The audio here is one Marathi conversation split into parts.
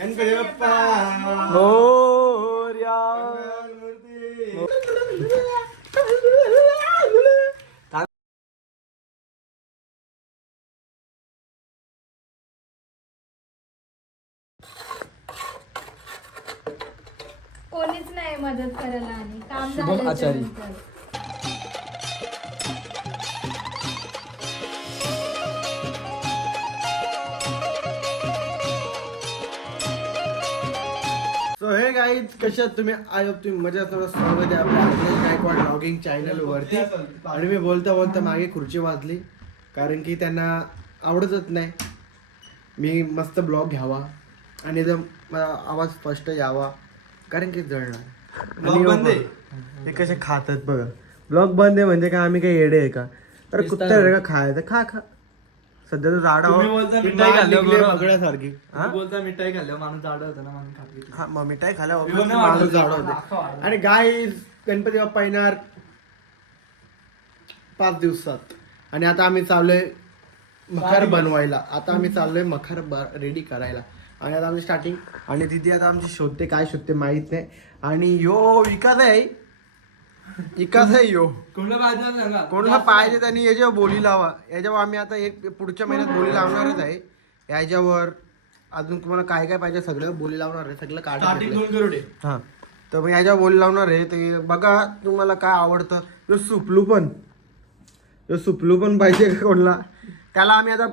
गणपती बाप्पा मोरया. कोणीच नाही मदत करायला आणि काम शुभम झालं आचारी. सो हे गाईज कशात तुम्ही आय होप तुम्ही मजा स्वागत आहे आपल्या गायकवाड ब्लॉगिंग चॅनल वरती. आणि मी बोलता बोलता मागे खुर्ची वाजली कारण की त्यांना आवडतच नाही मी मस्त ब्लॉग घ्यावा आणि एकदम मला आवाज स्पष्ट यावा कारण की जळणार. ब्लॉग बंद आहे. हे कसे खातात बघा. ब्लॉग बंद आहे म्हणजे काय आम्ही काही येडे आहे का? अरे कुत्ता आहे का खायचं खा खा. सध्या तो जाडा तुम्ही बोलता मिठाई खाल्ल्यावर बरोबर. बघण्यासारखी बोलता मिठाई खाल्ल्यावर माणूस जाड होता ना म्हणून खाल्ली. हा मग मिठाई खाल्यावर विवरण माणूस वाढलं. जाडा होते. आणि गाईज गणपती बाप्पा येणार 5 दिवसात आणि आता आम्ही चाललोय मखर बनवायला. आता आम्ही चाललोय मखर रेडी करायला आणि आता आम्ही स्टार्टिंग. आणि तिथे आता आमची शोधते काय शोधते माहित नाही. आणि यो विकास आहे यो कोणाला पाहिजे सांगा. कोणाला पाहिजे त्यांनी याच्यावर बोली लावा. याच्यावर आम्ही आता एक पुढच्या महिन्यात बोली लावणारच आहे. याच्यावर अजून तुम्हाला काय काय पाहिजे सगळं बोली लावणार आहे. सगळं स्टार्टिंग काढ 2 करोड आहे. हा तर मग याच्यावर बोली लावणार आहे. ते बघा तुम्हाला काय आवडतं. जो सुपलू पण पाहिजे का कोणाला. त्याला आम्ही आता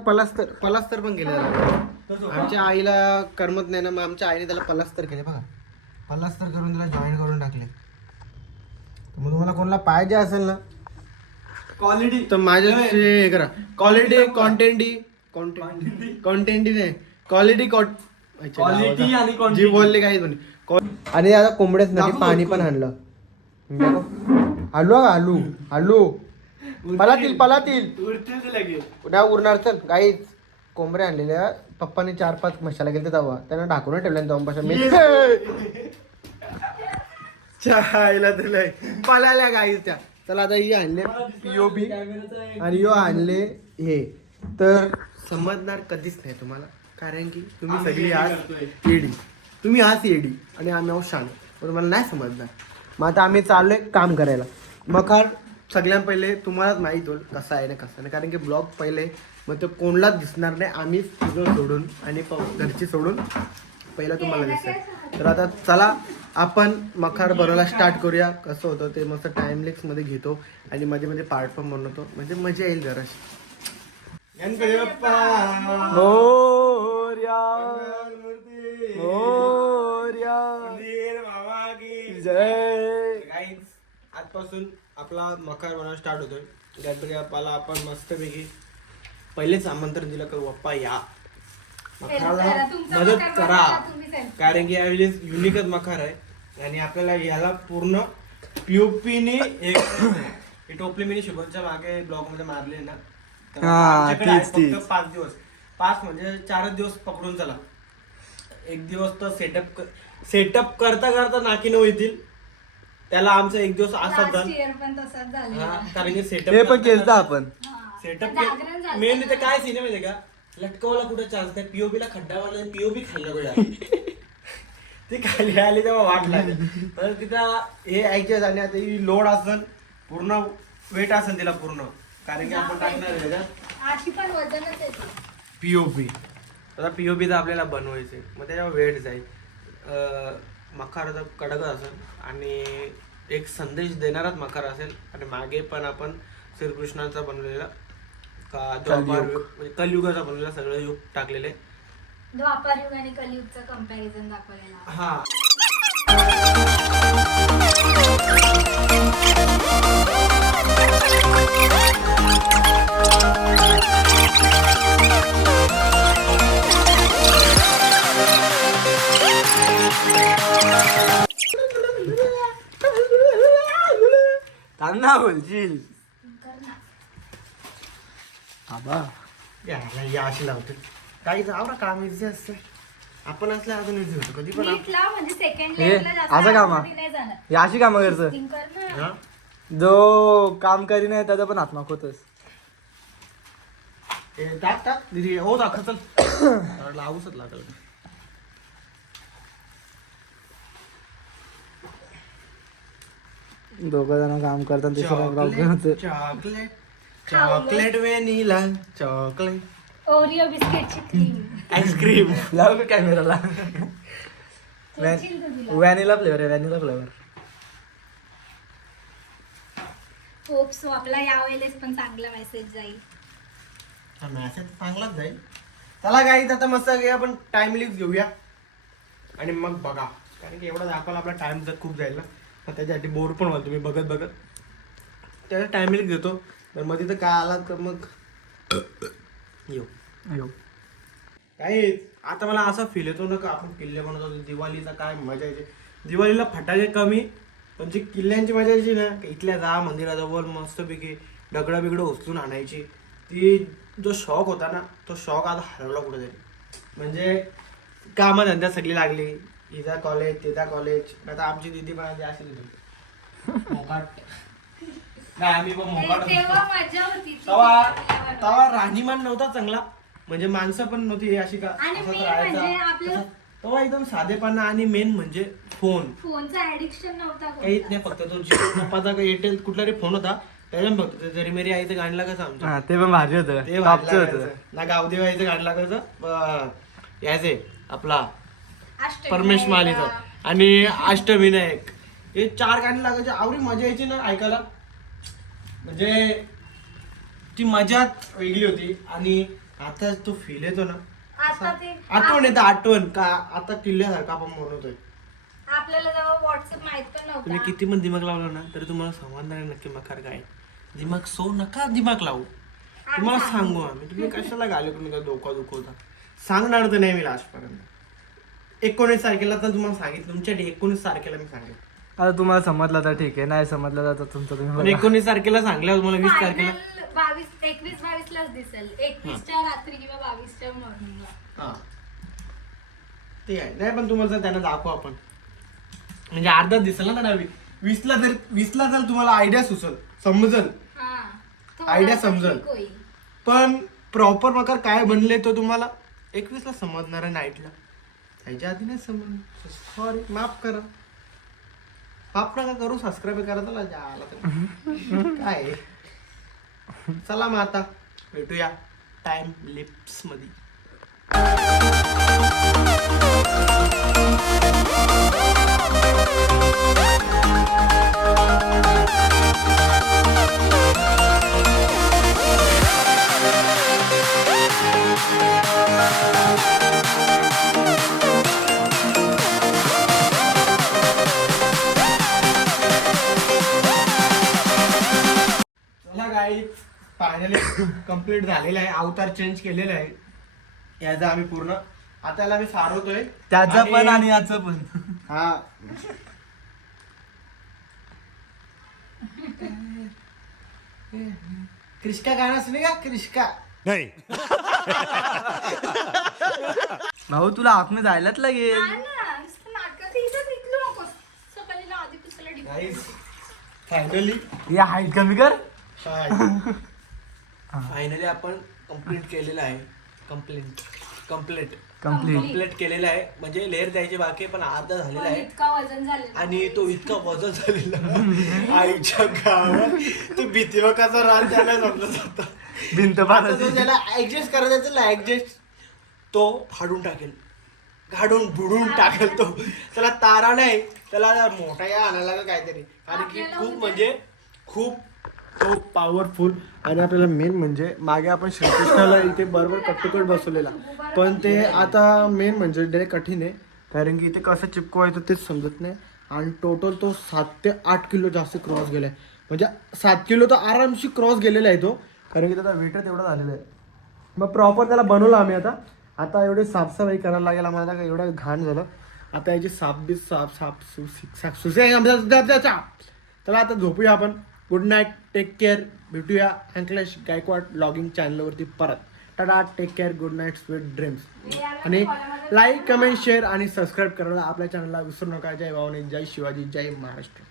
पलास्तर पण केलेलं आहे. आमच्या आईला करमत नाही ना मग आमच्या आईने त्याला पलास्तर केले बघा. पलास्तर करून त्याला जॉईन करून टाकले. मग तुम्हाला कोणाला पाहिजे असेल ना क्वालिटी तर माझ्या हे करा. क्वालिटी कॉन्टेंटी नाही क्वालिटी क्वालिटी आणि जी quantity. बोलले काही दोन्ही. आणि आता कोंबड्याच नाही दाखव पाणी बघ. पण आणलं. आलू पलातील उरतील ते लगेच. उद्या उरणार. चल काही कोंबड्या आणलेल्या पप्पाने 4-5 मसाला गेले तेव्हा त्यांना ढाकून ठेवल्या तेव्हा मी चायला दिलंय पलाल्या गाईच त्या. चला आता ही आणले पीओबी आणि यो आणले हे. तर समजणार कधीच नाही तुम्हाला कारण की तुम्ही सगळी आज येडी. तुम्ही आज येडी आणि आम्ही आहोत शान. पण तुम्हाला नाही समजणार. मग आता आम्ही चाललोय काम करायला. मखार सगळ्यात पहिले तुम्हालाच माहीत होईल कसा आहे ना कसा नाही कारण की ब्लॉग पहिले मग तो कोणालाच दिसणार नाही. आम्ही तुझं सोडून आणि घरची सोडून पहिला तुम्हाला दिसतं. तर आता चला आपण मखार बनवायला स्टार्ट करूया. कसं होतं ते मस्त टाइमलेक्समध्ये घेतो आणि मध्ये मध्ये पार्ट पण बनवतो म्हणजे मजा येईल जराशी. गणपती बाप्पा मोरया. मोरया. जय. गाईज आजपासून आपला मखार बनवायला स्टार्ट होतोय. गणपती बाप्पाला आपण मस्तपैकी पहिलेच आमंत्रण दिलं की बाप्पा या मखाराला मदत करा कारण की यावेळेस युनिकच मखार आहे आणि आपल्याला याला पूर्ण पीओपीने एक टोपली मी शुभमच्या मागे ब्लॉग मध्ये मारले ना. तर हा, आमच्याकडे आहे तीच. फक्त 5 दिवस. 5 म्हणजे 4 दिवस पकडून चला. एक दिवस तर सेटअप करता करता नाकी नऊ येतील. त्याला आमचा एक दिवस असाच झाला. पण तसाच झालेला. कारण की हे सेटअप पण केलं आपण. सेटअप जागरण झालं. मेन इथे काय सीन माहिती का लटकवायला कुठे चान्स नाही. पीओबी ला खड्डा वाढला पीओबी खाल्लं पाहिजे. ती खाली आली तेव्हा वाट लागेल. तर तिथं हे ऍडजस्ट आणि आता ही लोड असेल पूर्ण वेट असेल तिला पूर्ण कारण की आपण टाकणार आहे त्याच्यात अशी पण वजनच येते. पीओपी. आता पीओपी तर आपल्याला बनवायचे मग त्याच्यावर वेट जाईल. मखार तर कडकच असेल आणि एक संदेश देणाराच मखार असेल. आणि मागे पण आपण श्रीकृष्णाचा बनवलेला कलियुगाचा बनवलेला सगळं युग टाकलेले. द्वापार युग आणि कलियुगचं कंपॅरिझन दाखवलेला. हा त्यांना बोलशील आबा. या अशी लावते काही जाऊ ना काम इझी असतं. आपण असल्या अजून इझी होतो कधी पण नीट लाव म्हणजे सेकंड हे, लेअरला जास्त असं काम आतमध्ये नाही जाणार. हे अशी कामं करतं. Shifting कर ना. हा? जो काम करी नाही त्याचा पण हात होतोस. टाक दिदी हो दाखव चल लावूसच लागल. दोघं जण काम करतात तिसरा प्रॉब्लेम होतो. Chocolate chocolate vanilla chocolate Oreo बिस्किटची क्रीम आईस्क्रीम. लाव कॅमेराला. खेचील तू तिला. व्हॅनिला फ्लेवर आहे, व्हॅनिला फ्लेवर. होप सो आपला यावेळेस पण चांगला मेसेज जाईल. मॅसेज चांगलाच जाईल. चला गाईज आता मस्त आपण टाइम लिप्स घेऊया आणि मग बघा, कारण की एवढा दाखवायला आपला टाइम तर खूप जाईल ना, तर त्याच्यासाठी बोर पण व्हाल तुम्ही बघत बघत. त्याचा टाइम लिप्स घेतो, तर मग तिथं काय आला तर मग येऊ. काय आता मला असा फील येतो ना का आपण किल्ले बनवतो दिवाळीचा काय मजा येते. दिवाळीला फटाके कमी, पण जी किल्ल्यांची मजा यायची ना, इथल्या जा मंदिराजवळ मस्तपैकी दगडं बिगडं उचलून आणायची, ती जो शौक होता ना तो शौक आता हरवला कुठेतरी. म्हणजे कामधंद्या सगळी लागली, इथं कॉलेज तिथं कॉलेज. आता आमची दिदी पण आधी अशी दिली मोकाट नाही, आम्ही पण मोकाट तेव्हा मजा होती ती. तवा राहणीमान नव्हता चांगला, म्हणजे माणसं पण नव्हती अशी का आणि असंच main राहायचा. म्हणजे आपलं- तेव्हा एकदम साधेपणा आणि मेन म्हणजे फोनचा ऍडिक्शन नव्हता काहीच कोणता. नाही, फक्त तो जिओ पप्पाचा एअरटेल कुठला तरी फोन होता त्याच्या फक्त ते जरी मेरी आईचं गाणं लागायचं आमचं, हा, ते पण भारी होतं, ते टॉपचं लागायचं. होतं. ना गावदेव आईचं गाणं लागायचं, याचे आपला अष्टमी परमेश आहे मालीचं का? आणि अष्टविनायक, हे 4 गाणी लागायचे. आवडी मजा यायची ना ऐकायला, म्हणजे ती मजाच वेगळी होती. आणि आता तो फील येतो ना, आता ते आठवण येतं, आठवण का आता किल्ल्यासारखा आपण बनवतोय. आपल्याला जेव्हा व्हॉट्सअप माहित पण तुम्ही नव्हता. किती पण दिमाग लावला ना तरी तुम्हाला समजणार नाही नक्की मकार काय. दिमाग सो नका दिमाग लावू, तुम्हाला सांगू आम्ही. तुम्ही कशाला घाले, तुम्ही काय डोका दुखवता. सांगणार तर नाही मी लास्टपर्यंत. 19 तारखेला तर तुम्हाला सांगितलं, तुमच्या 19 तारखेला मी सांगेन. आता तुम्हाला समजलं तर ठीक आहे, नाही समजलं तर तुमचं तुम्ही पण बघा. 19 तारखेला सांगल्यावर तुम्हाला 20 तारखेला 21-22 लाच दिसेल. 21च्या रात्री किंवा 22च्या मॉर्निंगला. हा ते आहे. नाही पण तुम्हाला जर त्यांना दाखवू आपण, म्हणजे अर्धाच दिसेल ना त्यांना. 20ला जर तुम्हाला आयडिया सुचल, समजल, हा. आयडिया थोडासा समजल. click होईल. पण प्रॉपर मकार काय बनले तो तुम्हाला 21ला समजणार आहे नाईटला. त्याच्या आधी नाही समजणार. सॉरी, माफ करा. माफ नका करू, सबस्क्राईब करा. चला आला तर काय आहे. चला मग आता भेटूया टाइम लिप्स मध्ये. चला गाईज, फायनली कम्प्लीट झालेलं आहे. अवतार चेंज केलेला आहे याचा आम्ही पूर्ण. आता याला मी सारवतोय, त्याचं पण आणि याचं पण. हा क्रिस्का गाणं सुने का क्रिस्का. भाऊ तुला आतमध्ये जायलाच लागेल. हा ना, नुसतं नाटकात इथं निघलो नकोस. सकाळी आधी पिसाला डिप. गाईज फायनली या हाईट कमी कर. फायनली आपण कम्प्लीट केलेलं आहे. Complete complete. कम्प्लीट केलेलं आहे. म्हणजे लेअर द्यायची बाकी आहे, पण अर्धा झालेला पण आहे. इतका वजन झालेलं. आणि तो इतका वजन झालेला आईच्या गावात, तो भीतीवर कसा रान त्याला समजत होता. भिंत आता तो पाडायची. ज्याला ऍडजस्ट करायचा त्याला ऍडजस्ट तो फाडून टाकेल, गाडून बुडून टाकेल. तो त्याला तारा नाही, त्याला मोठा या आणायला लागेल काहीतरी. कारण की आपल्याला खूप उद्या- म्हणजे खूप तो पॉवरफुल. आणि आपल्याला मेन म्हणजे मागे आपण श्रीकृष्णाला इथे बरोबर कट्टुकट बसवलेला, पण ते आता मेन म्हणजे डायरेक्ट कठीण आहे. कारण की इथे कसं चिपकवायचं तेच समजत नाही. आणि टोटल तो 7 ते 8 किलो जास्त क्रॉस गेलाय. म्हणजे 7 किलो तर आरामशी क्रॉस गेलेला आहे तो, कारण की त्याचा वेट तेवढा झालेला आहे. मग प्रॉपर त्याला बनवलं आम्ही. आता एवढे साफसफाई करायला लागेल आम्हाला, का एवढं घाण झालं. आता याची चला आता झोपूया आपण. Good night, take care. भेटूया अंकलेश गायकवाड ब्लॉगिंग चॅनलवरती परत. Tata, take care, good night, sweet dreams. आणि लाईक, कमेंट, शेअर आणि सबस्क्राईब करायला आपल्या चॅनलला विसरू नका. जय भावानी, जय शिवाजी, जय महाराष्ट्र.